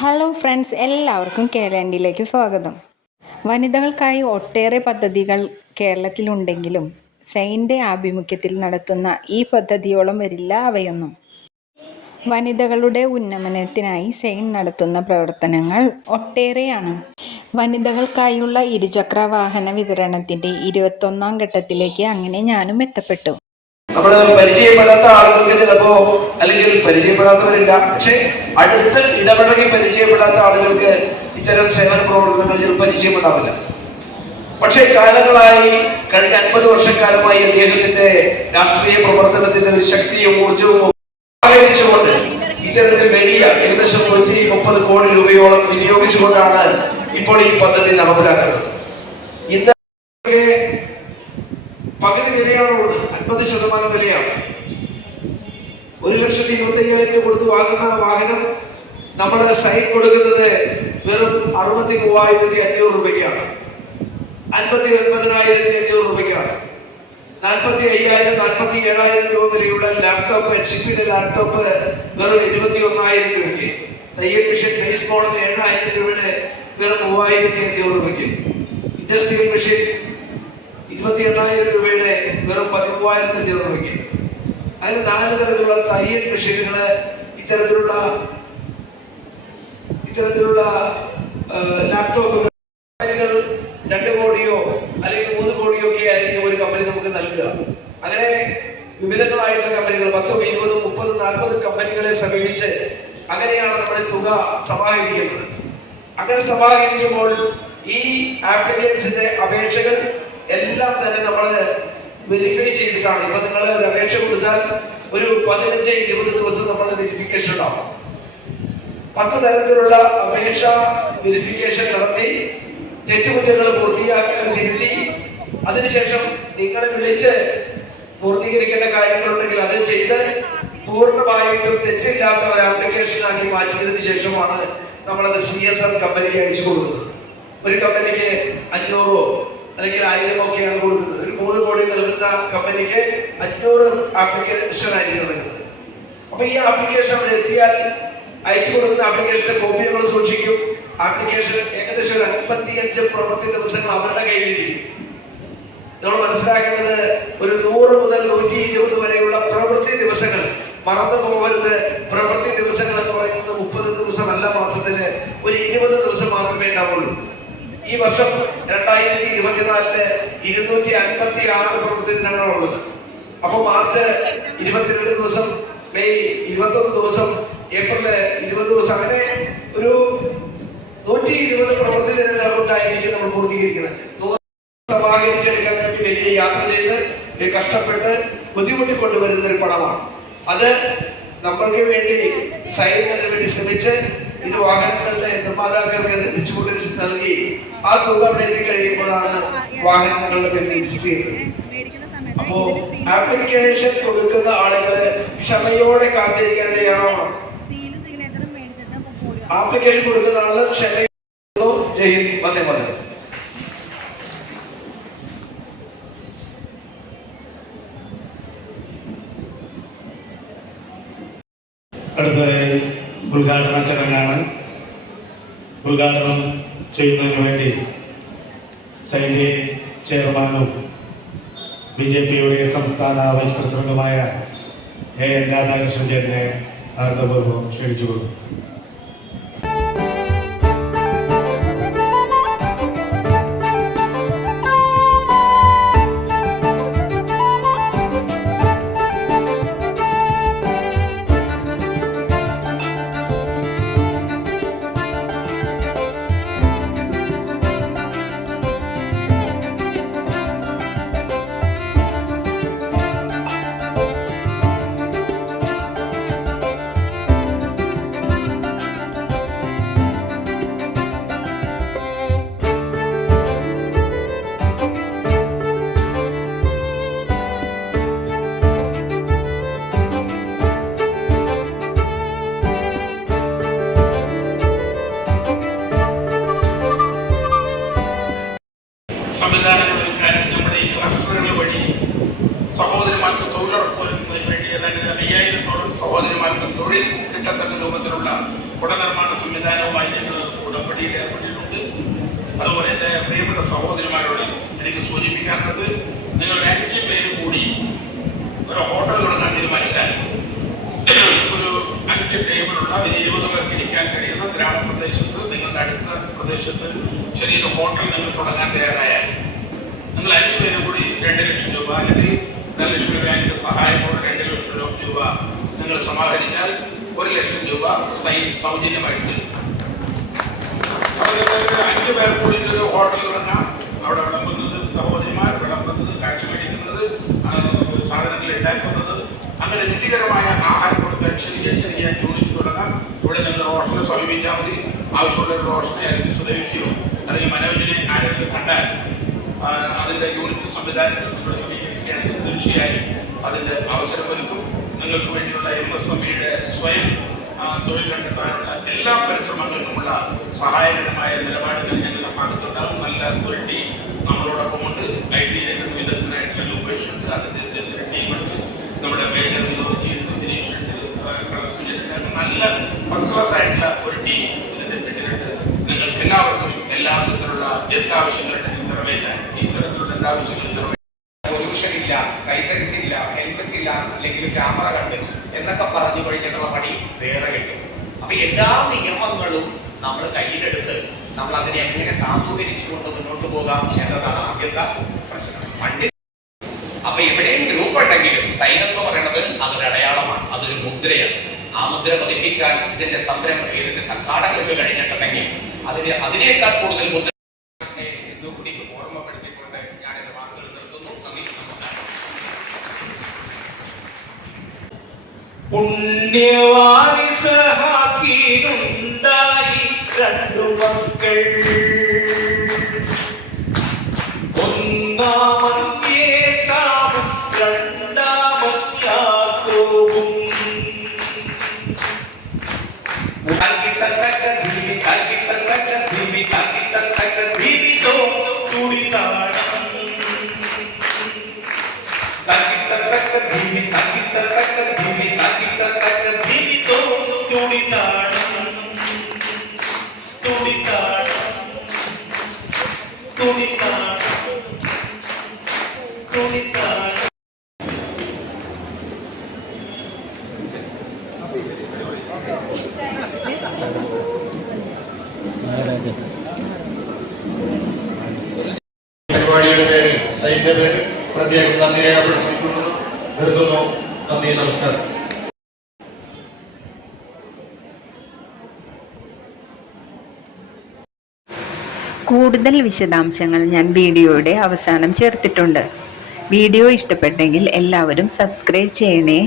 Hello friends, എല്ലാവർക്കും കേരളയിലേക്ക് സ്വാഗതം. വനിതകൾക്കായി ഒട്ടേറെ പദ്ധതികൾ കേരളത്തിലുണ്ടെങ്കിലും സൈൻ്റെ ആഭിമുഖ്യത്തിൽ നടത്തുന്ന ഈ പദ്ധതിയോളം വരില്ല അവയൊന്നും. വനിതകളുടെ ഉന്നമനത്തിനായി സൈൻ നടത്തുന്ന പ്രവർത്തനങ്ങൾ ഒട്ടേറെയാണ്. വനിതകൾക്കായുള്ള ഇരുചക്ര വാഹന വിതരണത്തിൻ്റെ 21ാം ഘട്ടത്തിലേക്ക് അങ്ങനെ ഞാനും എത്തപ്പെട്ടു. നമ്മൾ പരിചയപ്പെടാത്ത ആളുകൾക്ക് ചിലപ്പോ, അല്ലെങ്കിൽ പരിചയപ്പെടാത്തവരില്ല, പക്ഷെ അടുത്ത് ഇടപഴകി പരിചയപ്പെടാത്ത ആളുകൾക്ക് ഇത്തരം സേവന പ്രവർത്തനങ്ങൾ ചിലപ്പോൾ പരിചയപ്പെടാവില്ല. പക്ഷെ കാലങ്ങളായി, കഴിഞ്ഞ 50 വർഷക്കാലമായി അദ്ദേഹത്തിന്റെ രാഷ്ട്രീയ പ്രവർത്തനത്തിന്റെ ഒരു ശക്തിയും ഊർജവും സഹകരിച്ചുകൊണ്ട് ഇത്തരത്തിൽ വലിയ ഏകദേശം 130 കോടി രൂപയോളം വിനിയോഗിച്ചുകൊണ്ടാണ് ഇപ്പോൾ ഈ പദ്ധതി നടപ്പിലാക്കുന്നത്. ഇന്ന് പകുതി വിലയാണുള്ളത്, 50% വിലയാണ്. 1,25,000 കൊടുത്ത് വാങ്ങുന്ന വാഹനം നമ്മൾ സൈൻ കൊടുക്കുന്നത് വെറും 63,500 രൂപയ്ക്കാണ്, 59,500 രൂപയ്ക്കാണ്. 45,000 47,000 രൂപ വിലയുള്ള ലാപ്ടോപ്പ്, HP ലാപ്ടോപ്പ് വെറും 21,000 രൂപയ്ക്ക്. തയ്യൽ മെഷീൻ ബേസ് മോഡൽ 7,000 രൂപയുടെ വെറും 3,500 രൂപയ്ക്ക്. ഇൻഡസ്ട്രിയൽ മെഷീൻ 28,000 രൂപയുടെ വെറും 13,500 രൂപയ്ക്ക്. അതിന് 4 തരത്തിലുള്ള തയ്യൽ മെഷീനുകള്, ഇത്തരത്തിലുള്ള ലാപ്ടോപ്പുകൾ 2 കോടിയോ അല്ലെങ്കിൽ 3 കോടിയോ ഒക്കെ ആയിരിക്കും ഒരു കമ്പനി നമുക്ക് നൽകുക. അങ്ങനെ വിവിധങ്ങളായിട്ടുള്ള കമ്പനികൾ 10, 20, 30, 40 കമ്പനികളെ സമീപിച്ച് അങ്ങനെയാണ് നമ്മുടെ തുക സമാഹരിക്കുന്നത്. അങ്ങനെ സമാഹരിക്കുമ്പോൾ ഈ ആപ്ലിക്കൻസിന്റെ അപേക്ഷകൾ എല്ലാം തന്നെ നമ്മൾ വെരിഫൈ ചെയ്തിട്ടാണ്. ഇപ്പൊ നിങ്ങൾ ഒരു അപേക്ഷ കൊടുത്താൽ ഒരു 15-20 ദിവസം നമ്മൾ വെരിഫിക്കേഷൻ ഉണ്ടാവും. 10 തരത്തിലുള്ള അപേക്ഷ വെരിഫിക്കേഷൻ നടത്തി തെറ്റുകുറ്റങ്ങൾ തിരുത്തി അതിനുശേഷം നിങ്ങളെ വിളിച്ച് പൂർത്തീകരിക്കേണ്ട കാര്യങ്ങളുണ്ടെങ്കിൽ അത് ചെയ്ത് പൂർണ്ണമായിട്ടും തെറ്റില്ലാത്ത ഒരു ആപ്ലിക്കേഷനാക്കി മാറ്റിയതിനു ശേഷമാണ് നമ്മളത് CSR കമ്പനിക്ക് അയച്ചു കൊടുക്കുന്നത്. ഒരു കമ്പനിക്ക് 500 അല്ലെങ്കിൽ 1000 ഒക്കെയാണ് കൊടുക്കുന്നത്. ഒരു 3 കോടി നൽകുന്ന കമ്പനിക്ക് 500 ആപ്ലിക്കേഷൻ ആയിരിക്കും നൽകുന്നത്. അപ്പൊ ഈ ആപ്ലിക്കേഷൻ അവിടെ എത്തിയാൽ അയച്ചു കൊടുക്കുന്ന ആപ്ലിക്കേഷന്റെ കോപ്പി നമ്മൾ സൂക്ഷിക്കും. ആപ്ലിക്കേഷൻ ഏകദേശം 55 പ്രവൃത്തി ദിവസങ്ങൾ അവരുടെ കയ്യിലിരിക്കും. നമ്മൾ മനസ്സിലാക്കേണ്ടത് ഒരു 100 മുതൽ 120 വരെയുള്ള പ്രവൃത്തി ദിവസങ്ങൾ മറന്നു പോകരുത്. പ്രവൃത്തി ദിവസങ്ങൾ എന്ന് പറയുന്നത് 30 ദിവസമല്ല, മാസത്തിന് ഒരു 20 ദിവസം മാത്രമേ ഉണ്ടാവുള്ളൂ. ഈ വർഷം 2024 256 പ്രവൃത്തി ദിനങ്ങളുള്ളത്. അപ്പൊ മാർച്ച് 22 ദിവസം, മെയ് 21 ദിവസം, ഏപ്രിൽ 20 ദിവസം, അങ്ങനെ ഒരു 120 പ്രവൃത്തി ദിനങ്ങൾ കൊണ്ടായിരിക്കും നമ്മൾ പൂർത്തീകരിക്കുന്നത്. സമാഹരിച്ചെടുക്കാൻ വേണ്ടി വലിയ യാത്ര ചെയ്ത് കഷ്ടപ്പെട്ട് ബുദ്ധിമുട്ടിക്കൊണ്ടുവരുന്ന ഒരു പണമാണ് അത്. നമ്മൾക്ക് വേണ്ടി സൈന്യത്തിന് വേണ്ടി ശ്രമിച്ച് ഇത് വാഹനങ്ങളുടെ നിർമ്മാതാക്കൾക്ക് ഡിസ്ട്രിബ്യൂട്ടേഴ്സ് നൽകി ആ തുക അവിടെ എത്തിക്കഴിയുമ്പോഴാണ് വാഹനങ്ങളുടെ പേര് രജിസ്റ്റർ ചെയ്തത്. അപ്പോ ആപ്ലിക്കേഷൻ കൊടുക്കുന്ന ആളുകള് ക്ഷമയോടെ കാത്തിരിക്കാൻ തയ്യാറാവണം. ആപ്ലിക്കേഷൻ കൊടുക്കുന്ന ആള് ക്ഷമയോടെ വന്നേ മതി. അടുത്തതായി ഉദ്ഘാടന ചടങ്ങാണ്. ഉദ്ഘാടനം ചെയ്യുന്നതിന് വേണ്ടി സൈന്യ ചെയർമാനും BJPയുടെ സംസ്ഥാന വൈസ് പ്രസിഡന്റുമായ AN രാധാകൃഷ്ണൻ ചേട്ടനെ ആദരപൂർവ്വം ക്ഷണിച്ചു കൊടുക്കും. സംവിധാനവുമായി ഞങ്ങൾ ഉടമ്പടിയിൽ ഏർപ്പെട്ടിട്ടുണ്ട്. അതുപോലെ എൻ്റെ പ്രിയപ്പെട്ട സഹോദരിമാരോട് എനിക്ക് സൂചിപ്പിക്കാറുള്ളത്, നിങ്ങൾ 5 പേര് കൂടി ഒരു ഹോട്ടൽ തുടങ്ങാൻ തീരുമാനിച്ചാൽ ഒരു 5 ടേബിളുള്ള ഒരു 20 പേർക്ക് ഇരിക്കാൻ കഴിയുന്ന ഗ്രാമപ്രദേശത്ത്, നിങ്ങളുടെ അടുത്ത പ്രദേശത്ത് ചെറിയൊരു ഹോട്ടൽ നിങ്ങൾ തുടങ്ങാൻ തയ്യാറായാൽ നിങ്ങൾ 5 പേര് കൂടി 2 ലക്ഷം രൂപ അല്ലെങ്കിൽ ധനലക്ഷ്മി ബാങ്കിന്റെ സഹായത്തോടെ 2 ലക്ഷം രൂപ നിങ്ങൾ സമാഹരിച്ചാൽ 1 ലക്ഷം രൂപ സൗജന്യമായിട്ട് തരും. അപ്പോൾ നിങ്ങൾക്ക് 5 പേർ കൂടി ഒരു ഹോട്ടൽ തുടങ്ങാം. അവിടെ വിളമ്പുന്നത് സഹോദരിമാർ, വിളമ്പുന്നത്, കാഴ്ച മേടിക്കുന്നത്, സാധനങ്ങൾ ഉണ്ടാക്കുന്നത്, അങ്ങനെ രുചികരമായ ആഹാരം കൊടുത്ത് ചെറിയ ചെറിയ യൂണിറ്റ് തുടങ്ങാം. ഇവിടെ നിങ്ങൾ റോഷനെ സമീപിച്ചാൽ മതി. ആവശ്യമുള്ള ഒരു റോഷനെ അല്ലെങ്കിൽ സുദേവിക്കയോ അല്ലെങ്കിൽ മനോജിനെ ആരെങ്കിലും കണ്ടാൽ അതിൻ്റെ യൂണിറ്റ് സംവിധാനത്തിൽ നിങ്ങൾ ക്രമീകരിക്കുകയാണെങ്കിൽ തീർച്ചയായും അതിൻ്റെ അവസരം ഒരുക്കും. നിങ്ങൾക്ക് വേണ്ടിയുള്ള MSMEയുടെ സ്വയം തൊഴിൽ കണ്ടെത്താനുള്ള എല്ലാ പരിശ്രമങ്ങൾക്കുമുള്ള സഹായകരമായ നിലപാടുകൾ ഞങ്ങളുടെ ഭാഗത്തുണ്ടാകും. നല്ല ഒരു ടീം നമ്മളോടൊപ്പമുണ്ട്. IT രംഗത്ത് വിദഗ്ധനായിട്ടുള്ള രൂപേഷ് ഉണ്ട്, അതിൻ്റെ ടീമുണ്ട്. നമ്മുടെ മേജർ വിനോദിയുണ്ട്, ദിനേഷുണ്ട്, നല്ല ഫസ്റ്റ് ക്ലാസ് ആയിട്ടുള്ള ഒരു ടീം ഇതിൻ്റെ പിന്നിലുണ്ട്. നിങ്ങൾക്ക് എല്ലാവർക്കും എല്ലാ വിധത്തിലുള്ള എന്താവശ്യങ്ങളുണ്ടെങ്കിൽ നിറവേറ്റാൻ, ഇത്തരത്തിലുള്ള എന്താവശ്യങ്ങളും നിറവേറ്റാൻ. പൊല്യൂഷൻ ഇല്ല, ലൈസൻസ് ഇല്ല, ഹെൽമെറ്റ് ഇല്ല, അല്ലെങ്കിൽ ക്യാമറ കണ്ട് എന്നൊക്കെ പറഞ്ഞു കഴിഞ്ഞിട്ടുള്ള പണി വേറെ കിട്ടും. അപ്പൊ എല്ലാ നിയമങ്ങളും നമ്മൾ കയ്യിലെടുത്ത് നമ്മൾ അതിനെ എങ്ങനെ സാധൂകരിച്ചുകൊണ്ട് മുന്നോട്ട് പോകാം എന്നതാണ് ആദ്യത്തെ പ്രശ്നം. പണ്ട് അപ്പൊ എവിടെയും ഗ്രൂപ്പ് ഉണ്ടെങ്കിലും സൈൻ എന്ന് പറയുന്നത് അതൊരു അടയാളമാണ്, അതൊരു മുദ്രയാണ്. ആ മുദ്ര പതിപ്പിക്കാൻ ഇതിന്റെ സംഘാടകർക്ക് കഴിഞ്ഞിട്ടുണ്ടെങ്കിൽ അതിനേക്കാൾ കൂടുതൽ മുദ്ര കൂടി ഓർമ്മപ്പെടുത്തിക്കൊണ്ട് ഞാൻ എന്റെ വാക്കുകൾ നിർത്തുന്നു. നന്ദി, നമസ്കാരം. പുണ്യവാനി സഹാക്കീനുണ്ടായി 2 മക്കൾ. ഒന്നാമൻ യേശാവും, രണ്ടാമൻ യാക്കോബും. പരിപാടിയുടെ പേരിൽ സൈന്റെ പേരിൽ പ്രത്യേകം നന്ദി രേഖപ്പെടുത്തിക്കൊണ്ട് നിർത്തുന്നു. നന്ദി, നമസ്കാരം. കൂടുതൽ വിശദാംശങ്ങൾ ഞാൻ വീഡിയോയുടെ അവസാനം ചേർത്തിട്ടുണ്ട്. വീഡിയോ ഇഷ്ടപ്പെട്ടെങ്കിൽ എല്ലാവരും സബ്സ്ക്രൈബ് ചെയ്യണേ.